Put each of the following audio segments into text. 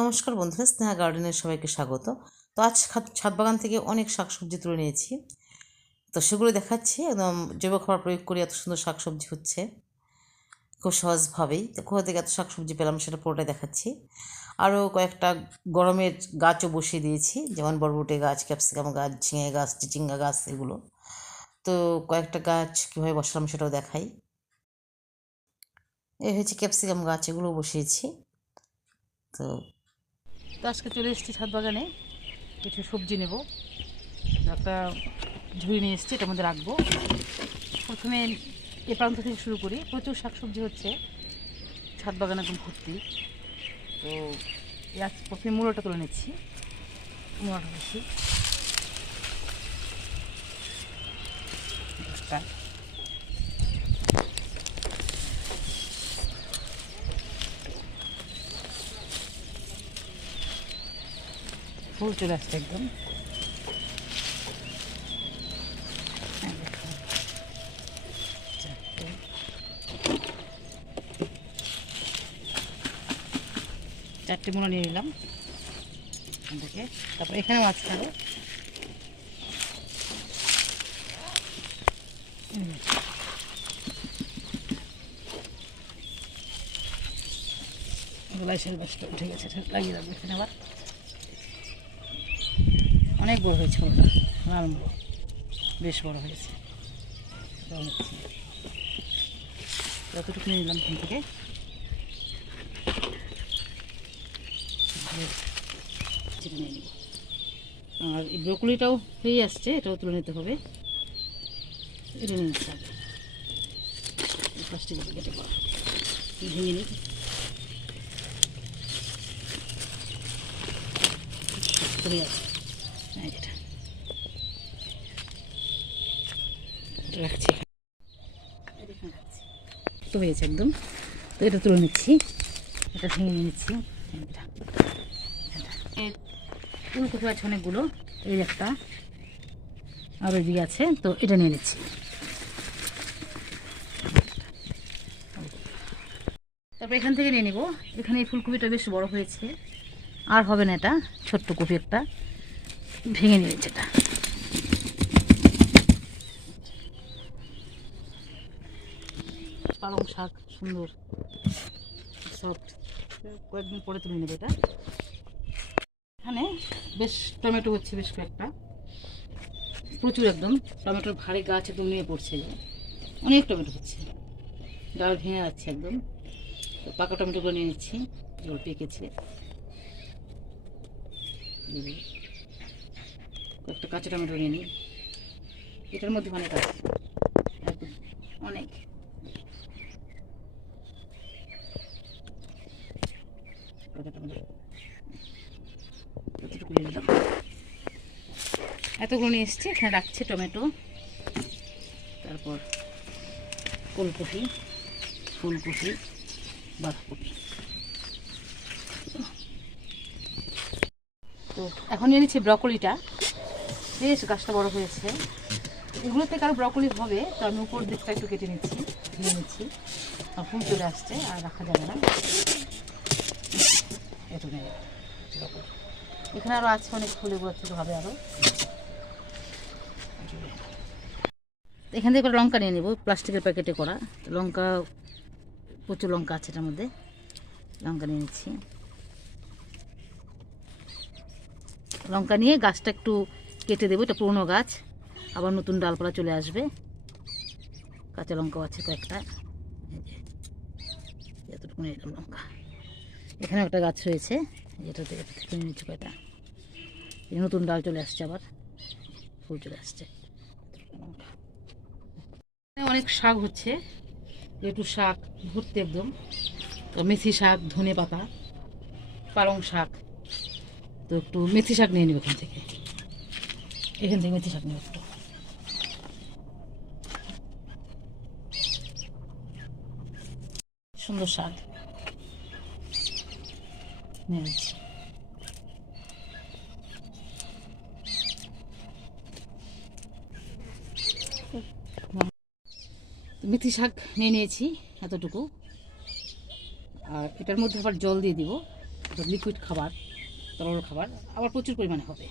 নমস্কার বন্ধুরা, স্নেহা গার্ডেনের সবাইকে স্বাগত। তো আজ ছাদ বাগান থেকে অনেক শাকসবজি তুলে নিয়েছি, তো সেগুলো দেখাচ্ছি। একদম জৈব খাবার প্রয়োগ করে এত সুন্দর শাকসবজি হচ্ছে খুব সহজভাবেই। তো কোথা থেকে এত শাকসবজি পেলাম সেটা পুরোটাই দেখাচ্ছি। আরও কয়েকটা গরমের গাছও বসিয়ে দিয়েছি, যেমন বরবটি গাছ, ক্যাপসিকাম গাছ, ঝিঙে গাছ, চিচিঙ্গা গাছ, এগুলো। তো কয়েকটা গাছ কীভাবে বসালাম সেটাও দেখাই। এই হচ্ছে ক্যাপসিকাম গাছ, এগুলো বসিয়েছি। তো তো আজকে চলে এসেছি ছাদ বাগানে, কিছু সবজি নেব। একটা ঝুড়ি নিয়ে এসেছি, এটার মধ্যে রাখবো। প্রথমে এ প্রান্ত থেকে শুরু করি। প্রচুর শাকসবজি হচ্ছে ছাদ বাগানে, একদম ভর্তি। তো আজ প্রথমে মূলোটা তুলে নিচ্ছি। মূলোটা বেশি ফুল চলে আসছে একদম। চারটে মূলো নিয়ে নিলাম এখান থেকে। তারপর এখানেও আছে আরও। গোলাইশের গাছটা উঠে গেছে, লাগিয়ে রাখবো এখানে। আবার অনেক বড় হয়েছে ওটা, লাল মূলো বেশ বড় হয়েছে। যতটুকু নিয়ে নিলাম এখান থেকে। নিয়ে নিব। আর এই ব্রকলিটাও হয়ে আসছে, এটাও তুলে নিতে হবে। এটা নিয়ে নিতে হবে, প্লাস্টিকের কেটে করা। ভেঙে নিই। তুলে আছে এটা, রাখছি তো হয়েছে একদম। তো এটা তুলে নিচ্ছি, এটা ভেঙে নিয়ে নিচ্ছি। ফুলকপি আছে অনেকগুলো, এই একটা আর ওই দিকে আছে, তো এটা নিয়ে নিচ্ছি। তারপর এখান থেকে নিয়ে নিব। এখানে এই ফুলকপিটা বেশ বড় হয়েছে, আর হবে না, এটা ছোট্ট কপি একটা, ভেঙে নিয়েছে এটা। পালং শাক সুন্দর সফট, কয়েকদিন পরে তুলে নেবে এটা। এখানে বেশ টমেটো হচ্ছে, বেশ কয়েকটা, প্রচুর একদম। টমেটোর ভারী গাছ একদম নিয়ে পড়ছে, অনেক টমেটো হচ্ছে, ডাল ভেঙে যাচ্ছে একদম। তো পাকা টমেটোগুলো নিয়ে নিচ্ছি, জল পেকেছে। কয়েকটা কাঁচা টমেটো নিয়ে নিই, এটার মধ্যে অনেক আছে, একদম অনেক। এতগুলো নিয়ে এসছি, এখানে রাখছি। টমেটো, তারপর ফুলকপি, বাঁধাকপি। তো এখন নিয়ে নিচ্ছি ব্রকলিটা, বেশ গাছটা বড় হয়েছে। এগুলো থেকে আরও ব্রকলি হবে, তো আমি উপর দিকটা একটু কেটে নিচ্ছি, ধুয়ে নিচ্ছি। আর ফুল চলে আসছে, আর রাখা যাবে না, একটু নেই। এখানে আরও আছে অনেক ফুল, এগুলো থেকে হবে আরও। এখান থেকে লঙ্কা নিয়ে নেব, প্লাস্টিকের প্যাকেটে করা লঙ্কা, প্রচুর লঙ্কা আছে এটার মধ্যে। লঙ্কা নিয়ে নিচ্ছি। লঙ্কা নিয়ে গাছটা একটু কেটে দেবো, এটা পুরনো গাছ, আবার নতুন ডালপালা চলে আসবে। কাঁচা লঙ্কাও আছে কয়েকটা, এতটুকু নিয়ে এলাম লঙ্কা। এখানে একটা গাছ রয়েছে, যেটা থেকে কিনে নিচ্ছি কয়টা, নতুন ডাল চলে আসছে, আবার ফুল চলে আসছে। অনেক শাক হচ্ছে, একটু শাক ভর্তি একদম। তো মেথি শাক, ধনে পাতা, পালং শাক। তো একটু মেথি শাক নিয়ে নিব এখান থেকে মেথি শাক নিব একটু। সুন্দর শাক নিয়ে নিচ্ছি। মেথি শাক নিয়ে নিয়েছি এতটুকু, আর এটার মধ্যে আবার জল দিয়ে দিব। লিকুইড খাবার, তরল খাবার আবার প্রচুর পরিমাণে হবে।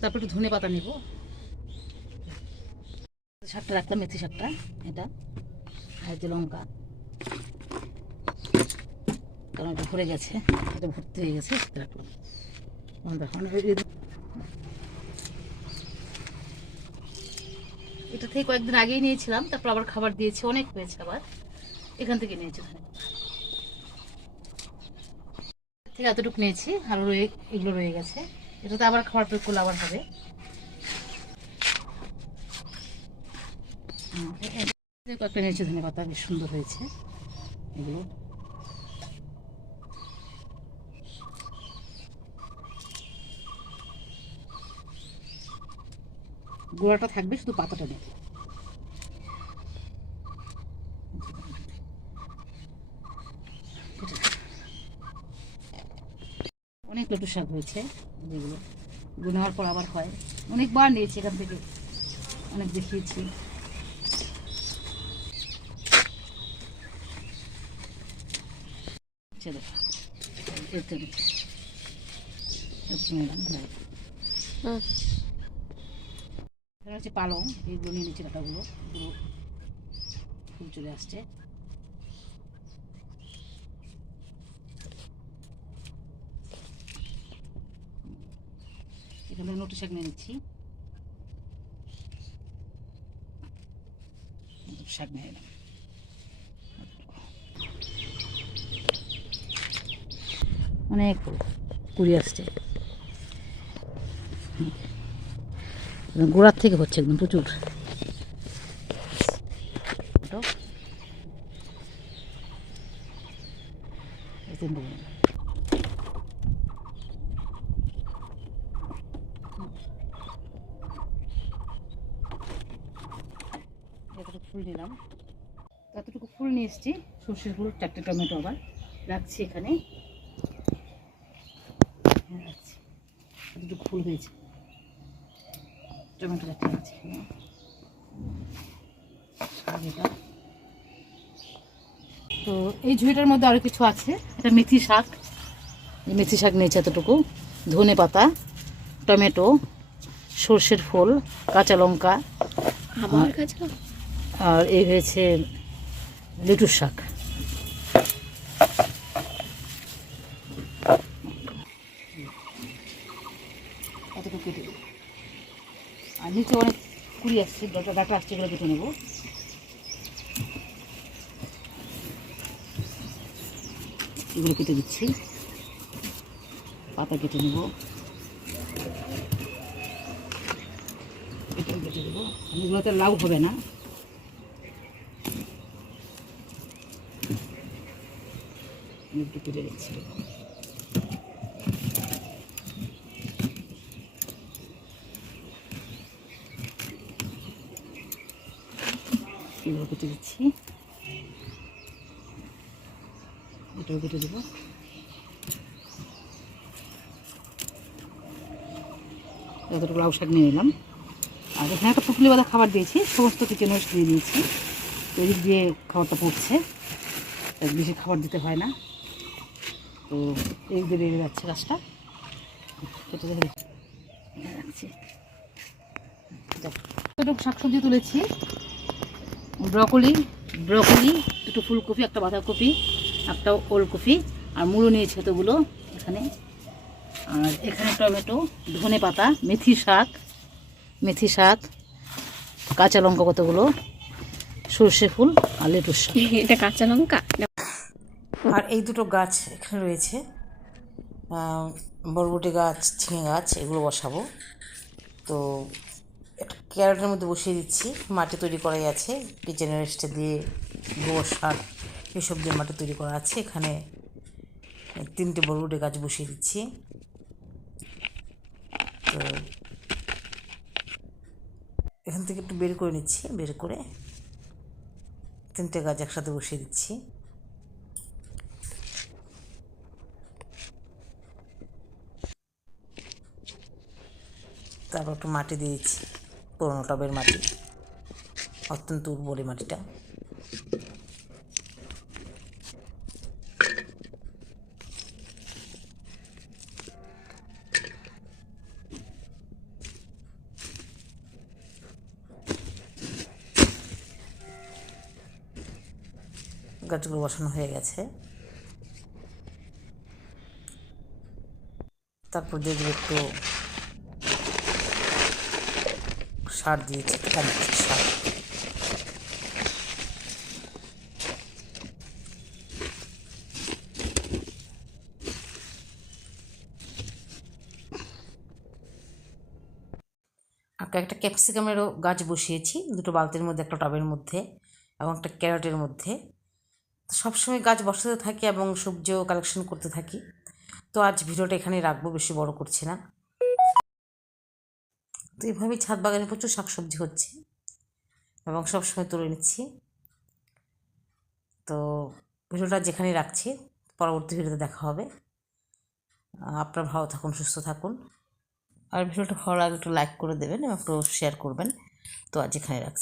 তারপর একটু ধনে পাতা নেব, শাকটা রাখলাম, মেথি শাকটা এটা, আর যে লঙ্কা, কারণ এটা ভরে গেছে, এটা ভর্তি হয়ে গেছে, রাখলাম। এটা থেকে কয়েকদিন আগেই নিয়েছিলাম, তারপর আবার খাবার দিয়েছি, অনেক হয়েছে, আবার এখান থেকে নিয়েছি ধনে থেকে এতটুকু নিয়েছি, আরও এগুলো রয়ে গেছে, এটাতে আবার খাবার প্রয়োগ করলে আবার হবে। কয়েকটা নিয়েছি ধনে পাতা, বেশ সুন্দর হয়েছে এগুলো। গোড়াটা থাকবে, শুধু পাতাটা নেই। অনেক লটু শাক হয়েছে, যেগুলো নেওয়ার পর আবার হয়, অনেকবার নিয়েছি এখান থেকে, অনেক দেখিয়েছি। হচ্ছে পালং, এইগুলো নিয়ে নিচ্ছি, ডাটাগুলো ফুল চলে আসছে। এখানে নোটে শাক নিয়ে নিচ্ছি, শাক নিয়ে এলাম। অনেক কুড়ি আসছে, গোড়ার থেকে হচ্ছে একদম প্রচুর। এতটুকু ফুল নিলাম, এতটুকু ফুল নিয়ে এসছি, সর্ষের ফুল, 4টে টমেটো আবার রাখছি এখানে, রাখছি। এতটুকু ফুল হয়েছে, টমেটো রাখতে রাখছি। তো এই ঝুড়িটার মধ্যে আরও কিছু আছে, এটা মেথি শাক, এই মেথি শাক নিয়েছে এতটুকু, ধনে পাতা, টমেটো, সর্ষের ফুল, কাঁচা লঙ্কা, আর এই হয়েছে লেটুর শাক। এতটুকু কেটে দেবো, আর নিচে অনেক কুড়ি আসছে, ডাটা আসছে, এগুলো কেটে নেবো। এগুলো কেটে দিচ্ছি, পাতা কেটে নেব, কেটে দেবো। এগুলোতে লাউ হবে না, একটু কেটে দিচ্ছি। এগুলো কেটে দিচ্ছি, এটাও কেটে দেবো। এতটুকু লাউ শাক নিয়ে নিলাম, আর এখানে একটা পুটলি বাঁধা খাবার দিয়েছি, সমস্ত কিচেন ওয়েস্ট দিয়ে দিয়েছি, এদিক দিয়ে খাবারটা পড়ছে, বেশি খাবার দিতে হয় না, তো এই দিয়ে বেরিয়ে যাচ্ছে গাছটা, কেটে রাখছি। এতটুকু শাকসবজি তুলেছি, ব্রকলি, দুটো ফুলকপি, একটা বাঁধাকপি, একটা ওলকপি, আর মূলো নিয়েছি এতগুলো এখানে, আর এখানে টমেটো, ধনে পাতা, মেথি শাক, কাঁচা লঙ্কা কতগুলো, সর্ষে ফুল, আর লেটুর শাক। এটা কাঁচা লঙ্কা। আর এই দুটো গাছ এখানে রয়েছে, বরবটি গাছ, ঝিঙে গাছ, এগুলো বসাবো। তো একটা ক্যারেটের মধ্যে বসিয়ে দিচ্ছি, মাটি তৈরি করাই আছে, কিচেন ওয়েস্টে দিয়ে, গোবর সার এসব দিয়ে মাটি তৈরি করা আছে। এখানে 3টে বরবটি গাছ বসিয়ে দিচ্ছি। তো এখান থেকে একটু বের করে নিচ্ছি, বের করে 3টে গাছ একসাথে বসিয়ে দিচ্ছি। তারপর একটু মাটি দিয়ে দিচ্ছি, পুরোনো টবের মাটি, অত্যন্ত উর্বর মাটিটা। গাছগুলো বসানো হয়ে গেছে। তারপর দিয়ে দিলে একটু সার দিয়েছি, কম্পোস্ট সার। আর একটা ক্যাপসিকামেরও গাছ বসিয়েছি, দুটো বালতির মধ্যে, একটা টবের মধ্যে এবং একটা ক্যারটের মধ্যে। তো সবসময় গাছ বসাতে থাকি এবং সবজিও কালেকশন করতে থাকি। তো আজ ভিডিওটা এখানেই রাখবো, বেশি বড় করছি না। তো এইভাবেই ছাদ বাগানে প্রচুর শাকসবজি হচ্ছে এবং সবসময় তুলে নিচ্ছি। তো ভিডিওটা যেখানেই রাখছি, পরবর্তী ভিডিওতে দেখা হবে। আপনারা ভালো থাকুন, সুস্থ থাকুন। আর ভিডিওটা ভালো লাগলে একটু লাইক করে দেবেন এবং একটু শেয়ার করবেন। তো আজ এখানে রাখছি।